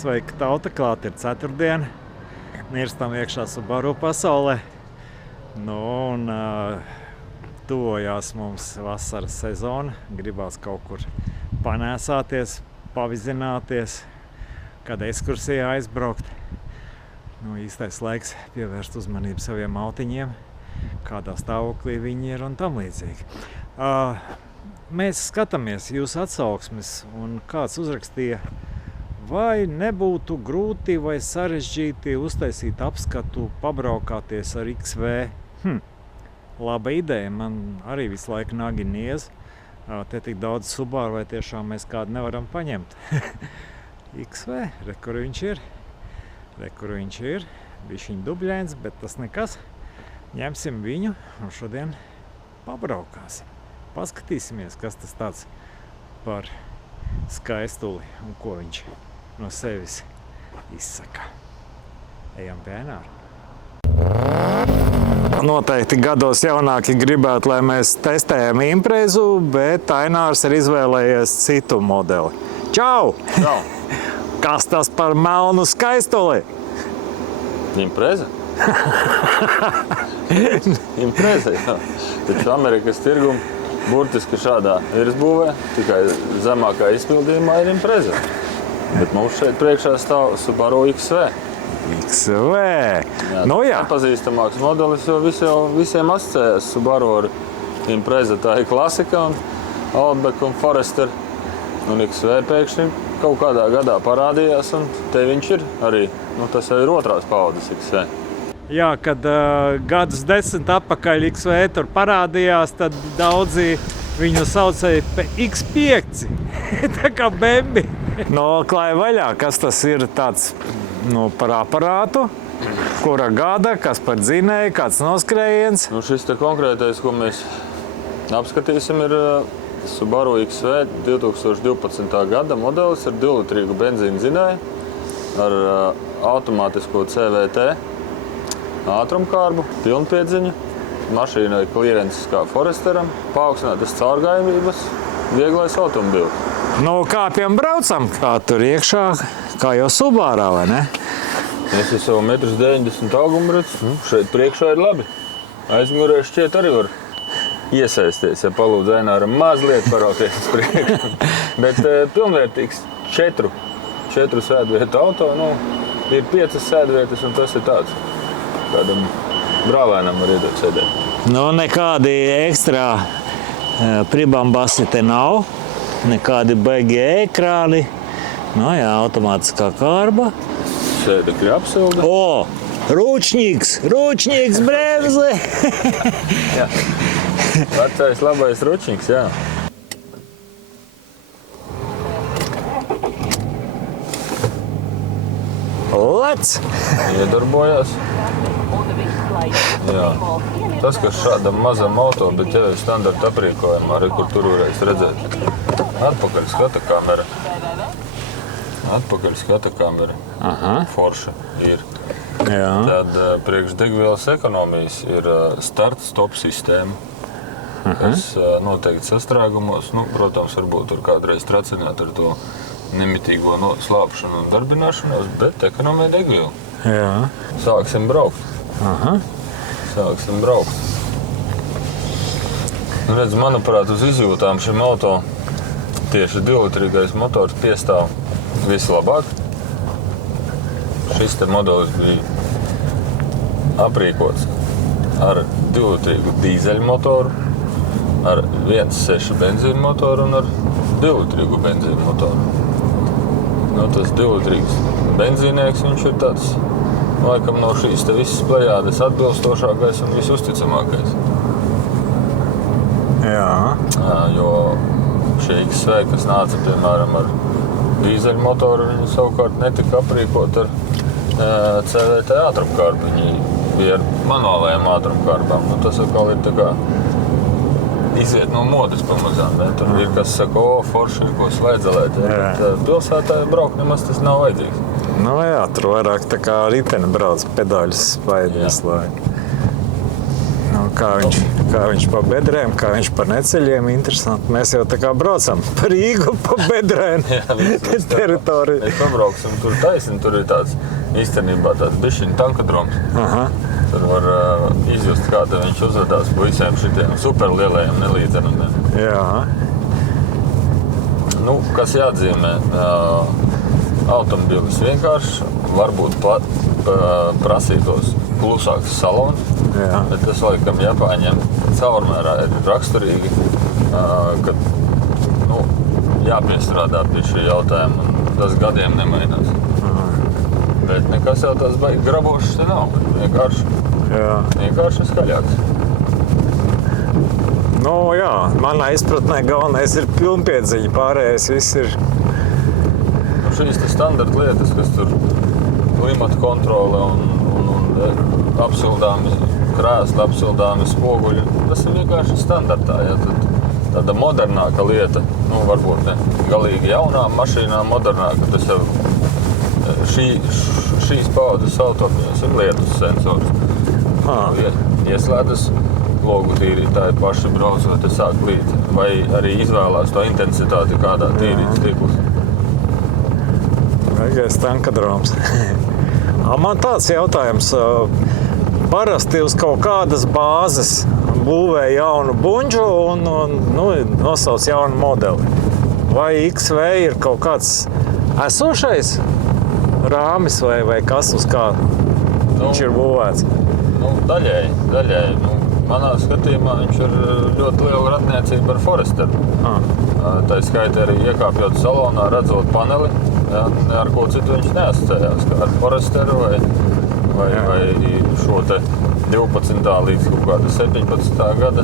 Sveika tauta, klāt ir ceturtdiena. Nirstam iekšā Subaru pasaulē. Tuvojās mums vasaras sezona. Gribās kaut kur panēsāties, pavizināties, kāda ekskursija aizbraukt. Īstais laiks pievērst uzmanību saviem autiņiem, kādā stāvoklī viņi ir un tam līdzīgi. Mēs skatāmies jūsu atsauksmes, un kāds uzrakstīja, vai nebūtu grūti vai sarežģīti uztaisīt apskatu, pabraukāties ar XV. Laba ideja, man arī visu laiku nagi niez. Te tik daudz Subaru, vai tiešām mēs kādu nevaram paņemt. XV, re, kur viņš ir. Bišķiņ dubļains, bet tas nekas. Ņemsim viņu un šodien pabraukāsim. Paskatīsimies, kas tas tāds par skaistuli un ko viņš no sevis izsaka. Ejam pie Aināra. Noteikti gados jaunāki gribētu, lai mēs testējam Imprezu, bet Ainārs ir izvēlējies citu modeli. Čau! Čau! Kas tas par melnu skaistuli? Impreza? Impreza, jā. Taču Amerikas tirgum burtiski šādā virsbūvē, tikai zemākā izpildījumā ir Impreza. Bet mums šeit priekšā stāv Subaru XV. XV? Jā, jā. Pazīstamāks modelis, jo visiem asociējās Subaru ar Impreza. Tā ir klasika un Outback un Forester. Un XV pēkšņi kaut kādā gadā parādījās, un te viņš ir arī. Tas jau ir otrās paudzes XV. Jā, kad gadus 10 atpakaļ XV tur parādījās, tad daudzi viņu saucēja X5. Tā kā Bembi. Klāj vaļā, kas tas ir tāds par aparātu, kura gada, kas par dzinēju, kāds noskrējiens. Šis te konkrētais, ko mēs apskatīsim, ir Subaru XV 2012. gada modelis ar 2-litrīgu benzīna dzinēju, ar automātisko CVT ātrumkārbu, pilnpiedziņu, mašīnai klirences kā Foresteram, paaugstinātas caurgājumības, vieglais automobils. Kāpjam braucam, kā tur iekšā, kā jau Subarā, vai ne? Es ar savu 1,90 m augumu redzu, šeit priekšā ir labi. Aizmugurē šķiet arī var iesaisties, ja palūdzu Aināram mazliet parauties uz priekšu. Bet pilnvērtīgs 4 sēdvietu auto, ir 5 sēdvietas, un tas ir tāds. Kādam brālēnam var iedot sēdēt. Nekādi ekstrā pribambasi te nav, nekādi baigie ekrāni. Automātiskā kārba. Sēdekļa apsilde. Ručņiks, bremze! Jā. Vecais labais ručņiks, jā. Lec! Iedarbojās. Jā. Tas, kas šādam mazam auto, bet jau ir standarta aprīkojumā, arī kur tur varēs redzēt. Atpakaļ skata kamera. Forša ir. Jā. Tad priekš degvielas ekonomijas ir start-stop sistēma, kas noteikti sastrēgumos, protams, varbūt tur kādreiz tracināt ar to nemitīgo slāpšanu un darbināšanos, bet ekonomē degvielu. Jā. Sāksim braukt. Redz, manuprāt, uz izjūtām šim auto tieši 2-litrīgais motors piestāv vislabāk. Šis te modelis bija aprīkots ar 2-litrīgu dīzeļu motoru, ar 1.6 benzīnu motoru un ar 2-litrīgu benzīnu motoru. Tas 2-litrīgs benzīnieks, viņš ir tāds, laikam no šīs te visas plejādes atbilstošākais un visusticamākais. Jā. Jo šie XV, kas nāca, piemēram, ar dīzeļu motoru, viņi savukārt netika aprīkot ar CVT ātrumkārbu. Viņi bija ar manuālajām ātrumkārbām. Tas atkal ir tā kā iziet no modes pamazām. Tur ir, kas saka, forši ir ko svaidzelēt. Bet pilsētā braukt nemaz tas nav vajadzīgs. Jā, tur vairāk tā kā riteni brauc, pedāļus spaidīs, lai. kā viņš pa bedrēm, kā viņš pa neceļiem, interesanti. Mēs jau tā kā braucam pa Rīgu, pa bedrēm teritoriju. Mēs pabrauksim tur taisni, tur ir tāds īstenībā tāds bišķiņ tankadroms. Aha. Tur var izjust, kāda viņš uzvedās pa visiem šitiem superlielajiem nelīdzenumiem. Jā. Nu, kas jāatzīmē, automobilis vienkārši varbūt prasītos klusāks salons, bet tas laikam Japāņiem caurmērā ir raksturīgi, ka jāpiestrādā pie šī jautājuma un tas gadiem nemainās. Bet nekas jau tās baigi grabošs te nav, vienkārši skaļāks. Nu jā, manā izpratnē galvenais ir pilnpiedziņa, pārējais viss ir. Nu, šīs te standarta lietas, kas tur klimata kontrole un apsildāmi krēsli, apsildāmi spoguļi, tas ir vienkārši standartā. Ja? Tāda modernāka lieta, nu varbūt ne galīgi jaunām mašīnām modernāka, tas jau šīs paudzes automobiļos ir lietus sensors. Ieslēdzas logu tīrītāji paši braucot, sāk līt, vai arī izvēlās to intensitāti, kādā tīrītas tīklus. Vajagais tankadroms. Man tāds jautājums. Parasti uz kaut kādas bāzes būvē jaunu buņģu un nosauc jaunu modeli. Vai XV ir kaut kāds esošais rāmis vai kas uz kā viņš ir būvēts? Daļēji. Manā skatījumā viņš ir ļoti liela ratniecība ar Foresteru. Tā skaitā arī iekāpjot salonā, redzot paneli, ar ko citu viņš neasociējās, kā ar Foresteru vai šo te 12. līdz kaut kāda 17. gada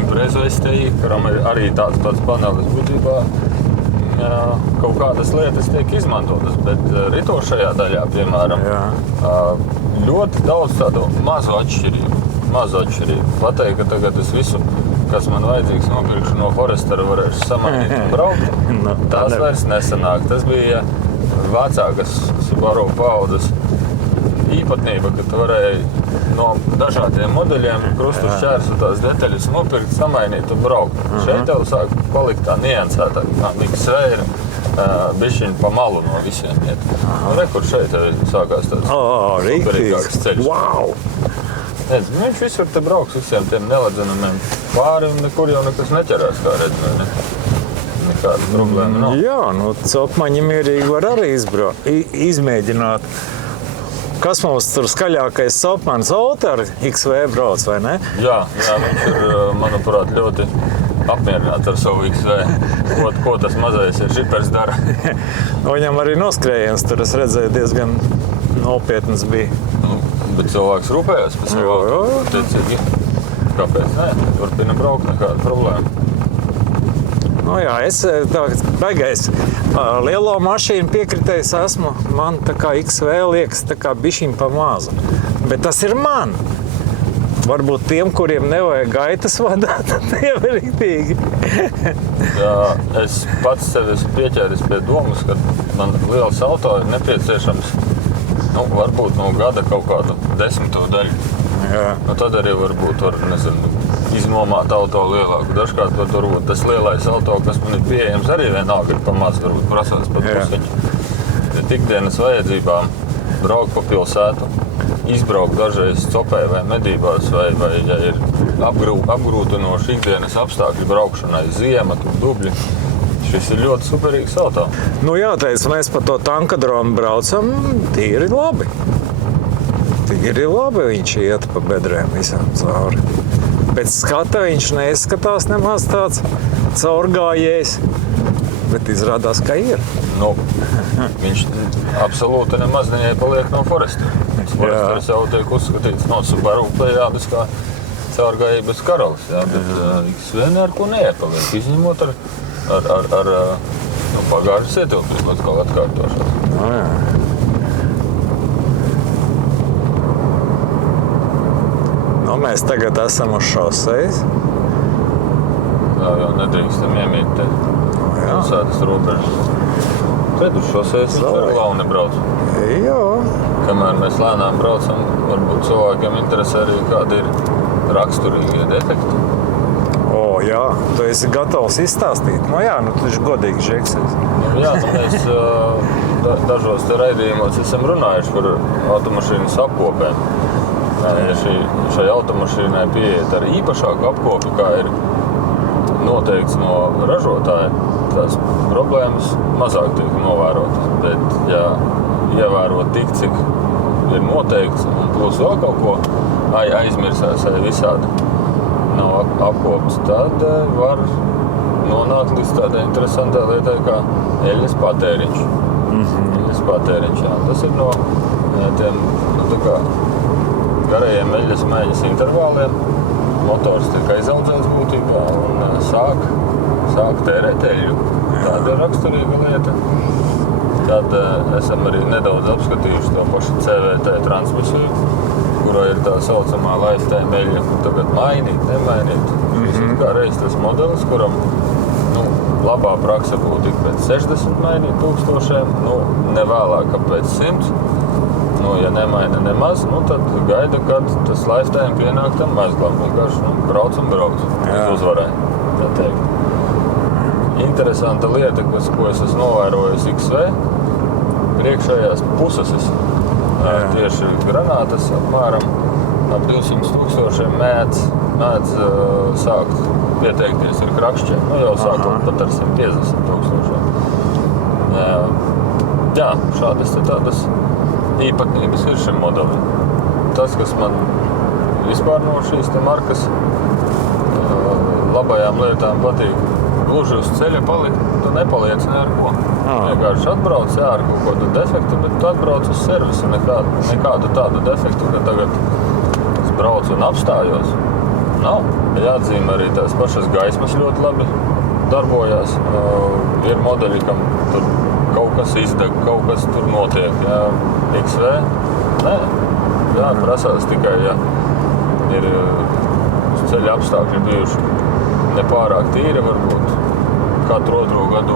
Impreza STI, kuram ir arī tāds pats panelis būtībā. Kaut kādas lietas tiek izmantotas, bet ritošajā daļā, piemēram, ļoti daudz tādu mazu atšķirību. Pateikt, ka tagad es visu, kas man vajadzīgs, nopirkšu no Forestera, varēšu samainīt un braukt. Tās vairs nesanāk. Tas bija vecākas Subaru paudzes īpatnība, ka tu varēji no dažādiem modeļiem krustu šķērsu tās detaļas nopirkt, samainīt un braukt. Šeit tev sāk palikt tā niansētāk, kā XV ir bišķiņ pa malu no visiem iet. Rekur šeit sākās tāds superīgāks ceļš. Wow! Viņš visur te brauks visiem tiem neledzenumiem pāri un nekur jau nekas neķerās, kā redz, vai ne? Nekāda problēma nav. Jā, copmaņi mierīgi var arī izmēģināt. Kas mums tur skaļākais copmanis Olter XV brauc, vai ne? Jā, viņš ir, manuprāt, ļoti apmierināts ar savu XV. Ko tas mazais ir šipers dara? Viņam arī noskrējiens tur, es redzēju, diezgan nopietnas bija. Bet cilvēks rūpējās par savu auto, tiecīgi. Kāpēc nē? Turpina braukt, nekāda problēma. Es baigais lielo mašīnu piekritējis esmu. Man tā kā XV liekas tā kā bišķiņ pa mazu. Bet tas ir man. Varbūt tiem, kuriem nevajag gaitas vadāt, tie ir riktīgi. Es pats sevi esmu pieķēris pie domas, ka man liels auto ir nepieciešams varbūt no gada kaut kādu 10. daļu. Tad arī varbūt var, iznomāt auto lielāku. Dažkārt varbūt tas lielais auto, kas man ir pieejams, arī vienalga ir pa maz, varbūt prasās pat pusiņu. Ikdienas vajadzībām braukt pa pilsētu, izbraukt dažreiz copē vai medībās, vai ja ir apgrūtinoši ikdienas apstākļi braukšanai, ziema, dubļi. Šis ir ļoti superīgs auto. Jāteic, mēs pa to tankadromu braucam, tīri labi. Viņš iet pa bedrēm visām cauri. Pēc skata viņš neizskatās nemaz tāds caurgājējs, bet izrādās, ka ir. Viņš absolūti nemaz neiepaliek no Forestera. Foresteris jau tiek uzskatīts no Subaru plejādes kā caurgājības karalis, bet XV ar ko neiepaliek, izņemot ar pagāžas ietilpību atkal atkārtošās. Mēs tagad esam uz šosejas. Jau nedrīkstam iemīt te pilsētas robežas. Tad uz šosejas viņš ar launi brauc. Jā. kamēr mēs lēnām braucam, varbūt cilvēkiem interesē arī kādi ir raksturīgie defekti. Jā, tu esi gatavs izstāstīt. Tu esi godīgs žeks. Jā, mēs dažos te raidījumos esam runājuši par automašīnas apkopēm. Ja šai automašīnai pieiet ar īpašāku apkopi, kā ir noteikts no ražotāja, tās problēmas mazāk tiek novērotas. Bet, ja ievērot tik, cik ir noteikts, un plus vēl kaut ko aizmirsās visādi nav apkops, tad var nonākt līdz tādai interesantai lietai kā eļļas patēriņš. Eļļas patēriņš, jā. Tas ir no tiem garajiem eļļas mēģas intervāliem. Motors tiek aizaudzēts būtībā un sāk tērēt eļļu. Tāda ir raksturīga lieta. Tad esam arī nedaudz apskatījuši to pašu CVT transmisiju, kurā ir tā saucamā lifetime eļļa, tagad mainīt, nemainīt. Šis ir kā reiz tas modelis, kuram labā praksa būtu tik pēc 60 mainīt tūkstošiem, ne vēlāk kā pēc 100. Ja nemaina nemaz, tad gaida, kad tas lifetime pienāk tam mezglam. Vienkārši brauc uz uzvarēju, tā teikt. Interesanta lieta, ko es esmu novērojis XV, priekšējās puses. Tieši granātas apmēram ap 200,000 mēdz sākt pieteikties ar krakšķiem. Jau sākot pat ar 150,000. Jā, šādas tādas īpatnības ir šim modelim. Tas, kas man vispār no šīs markas labajām lietām patīk, gluži uz ceļa palikt, tu nepaliec ne ar ko. Vienkārši atbrauc ar kaut kādu defektu, bet tu atbrauc uz servisu, nekādu tādu defektu, ka tagad es braucu un apstājos. Nav. Jāatzīmē arī tās pašas gaismas ļoti labi darbojās. Ir modeļi, kam tur kaut kas izdeg, kaut kas tur notiek. Jā. XV? Nē. Jā, prasās tikai, ja ir uz ceļa apstākļi bijuši nepārāk tīri, varbūt katru otro gadu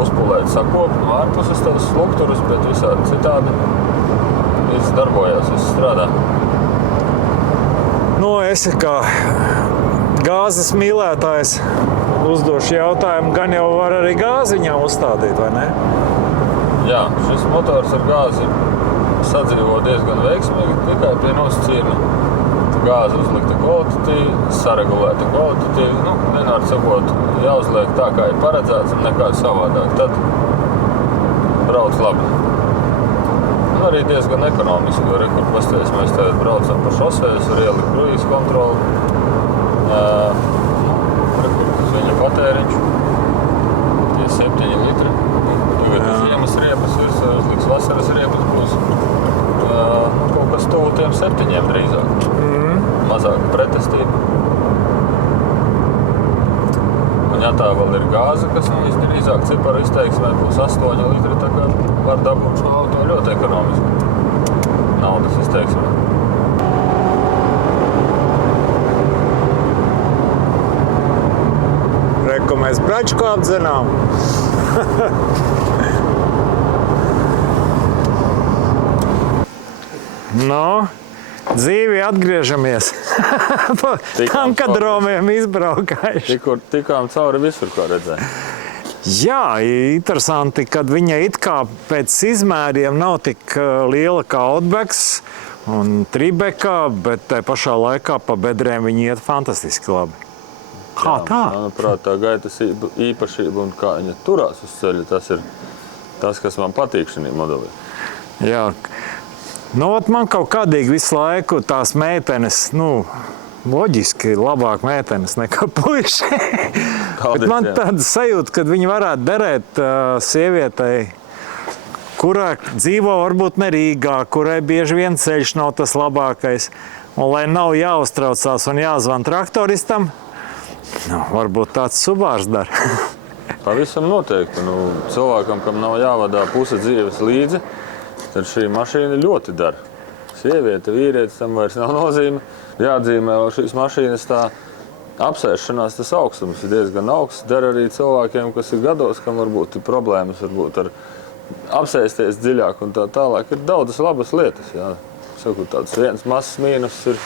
uzpulēt sakopu, ārpuses tās strukturas, bet visādi citādi viss darbojās, viss strādā. Esi kā gāzes mīlētājs, uzdošu jautājumu, gan jau var arī gāzi viņām uzstādīt, vai ne? Jā, šis motors ar gāzi sadzīvo diezgan veiksmīgi, tikai pie nosacījuma gāzi uzlikta kvalitatīvi, saregulēta kvalitatīvi. Vienmēr sakot, jāuzliek tā, kā ir paredzēts un nekā savādāk. Tad brauc labi. Arī diezgan ekonomiski, jo rekur pasties mēs tagad braucam pa šosejas, var ielikt kruīz kontroli. Rekur tas viņa patēriņš, tie 7 litri. Tagad ziemas riepas virsā, uzliks vasaras riepas būs kaut kas tuvu tiem 7 drīzāk. Mazāka pretestība. Un ja tā vēl ir gāze, kas visdrīzāk ciparu izteiksmē būs 8 litri, tā kā var dabūt šo auto ļoti ekonomiski naudas izteiksmē. Ko mēs bračku apdzenām. Dzīvi atgriežamies. Pa tankadromiem izbraukājuši. Tikām cauri visur, ko redzēju. Jā, interesanti, kad viņa it kā pēc izmēriem nav tik liela kā Outbacks un Tribeka, bet tai pašā laikā pa bedrēm viņi iet fantastiski labi. Kā tā? Manuprāt, tā gaitas īpašība un kā viņa turās uz ceļa, tas ir tas, kas man patīk šī modelī. Jā. Man kaut kādīgi visu laiku tās meitenes, loģiski labāk meitenes nekā puiši. Bet man tāda sajūta, ka viņi varētu derēt sievietei, kurā dzīvo varbūt ne Rīgā, kurai bieži vien ceļš nav tas labākais. Un lai nav jāuztraucās un jāzvan traktoristam, varbūt tāds Subārs dara. Pavisam noteikti. Cilvēkam, kam nav jāvadā puse dzīves līdzi, tad šī mašīna ļoti dara. Sieviete, vīrietis, tam vairs nav nozīme. Jāatzīmē, jo šīs mašīnas tā apsēšanās, tas augstums ir diezgan augsts. Der arī cilvēkiem, kas ir gados, kam varbūt ir problēmas varbūt ar apsēsties dziļāk un tā tālāk. Ir daudzas labas lietas. Jā. Saku, tāds viens mazs mīnus ir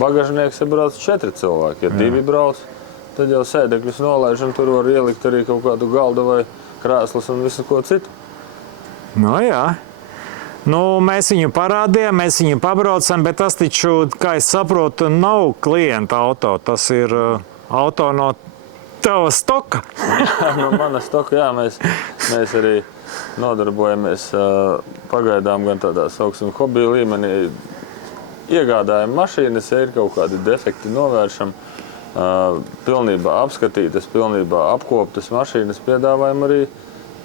bagažnieks, ja brauc 4 cilvēki. Ja 2 brauc, tad jau sēdekļus nolaiž un tur var ielikt arī kaut kādu galdu vai krēslus un visu ko citu. Nu jā. Nu, mēs viņu parādījām, mēs viņu pabraucam, bet tas taču, kā es saprotu, nav klienta auto. Tas ir auto no tava stoka. No mana stoka, jā, mēs arī nodarbojamies pagaidām gan tādā sauksim hobiju līmenī. Iegādājam mašīnas, ja ir kaut kādi defekti novēršam, pilnībā apskatītas, pilnībā apkoptas mašīnas piedāvājam arī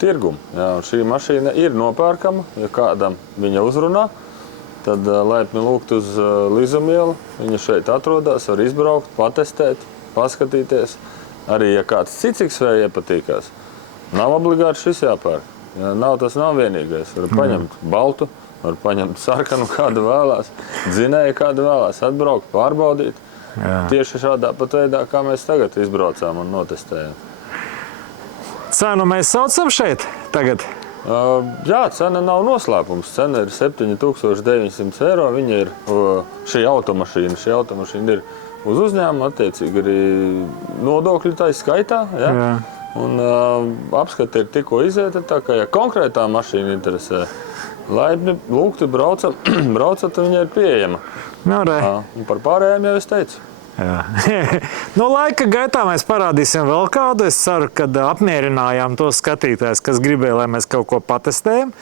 tirgumu. Jā, un šī mašīna ir nopērkama, ja kādam viņa uzrunā, tad laipni lūgt uz Lizumielu. Viņa šeit atrodas, var izbraukt, patestēt, paskatīties. Arī, ja kāds cits XV iepatīkās, nav obligāti šis jāpērk. Ja, tas nav vienīgais. Var paņemt baltu, var paņemt sarkanu, kādu vēlās, dzinēju, kādu vēlās, atbraukt, pārbaudīt. Jā. Tieši šādā pat veidā, kā mēs tagad izbraucām un notestējām. Cenu mēs saucam šeit tagad? Jā, cena nav noslēpums. Cena ir 7900 eiro. Viņa ir šī automašīna. Šī automašīna ir uz uzņēmumu, attiecīgi arī nodokļi tā skaitā. Ja? Jā. Un apskati ir tikko izieta, tā kā ja konkrētā mašīna interesē, laipni lūgti braucat, viņa ir pieejama. No, un par pārējiem jau es teicu. Jā. Nu, laika gaitā mēs parādīsim vēl kādu. Es ceru, ka apmierinājām tos skatītājus, kas gribēja, lai mēs kaut ko patestējam.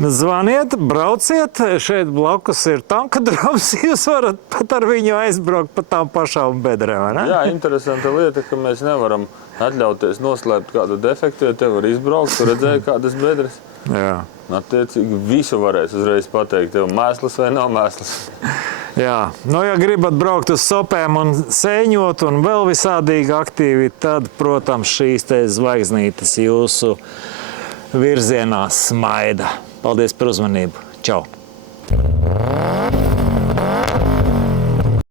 Zvaniet, brauciet, šeit blakus ir tankadroms, jūs varat pat ar viņu aizbraukt pa tām pašām bedrēm, vai ne? Jā, interesanta lieta, ka mēs nevaram atļauties noslēpt kādu defektu, ja te var izbraukt, tu redzēji kādas bedres. Jā. Attiecīgi visu varēs uzreiz pateikt, tev mēsls vai nav mēsls. Jā, nu ja gribat braukt uz sopēm un sēņot un vēl visādīgi aktīvi, tad, protams, šīs te zvaigznītes jūsu virzienā smaida. Paldies par uzmanību. Čau!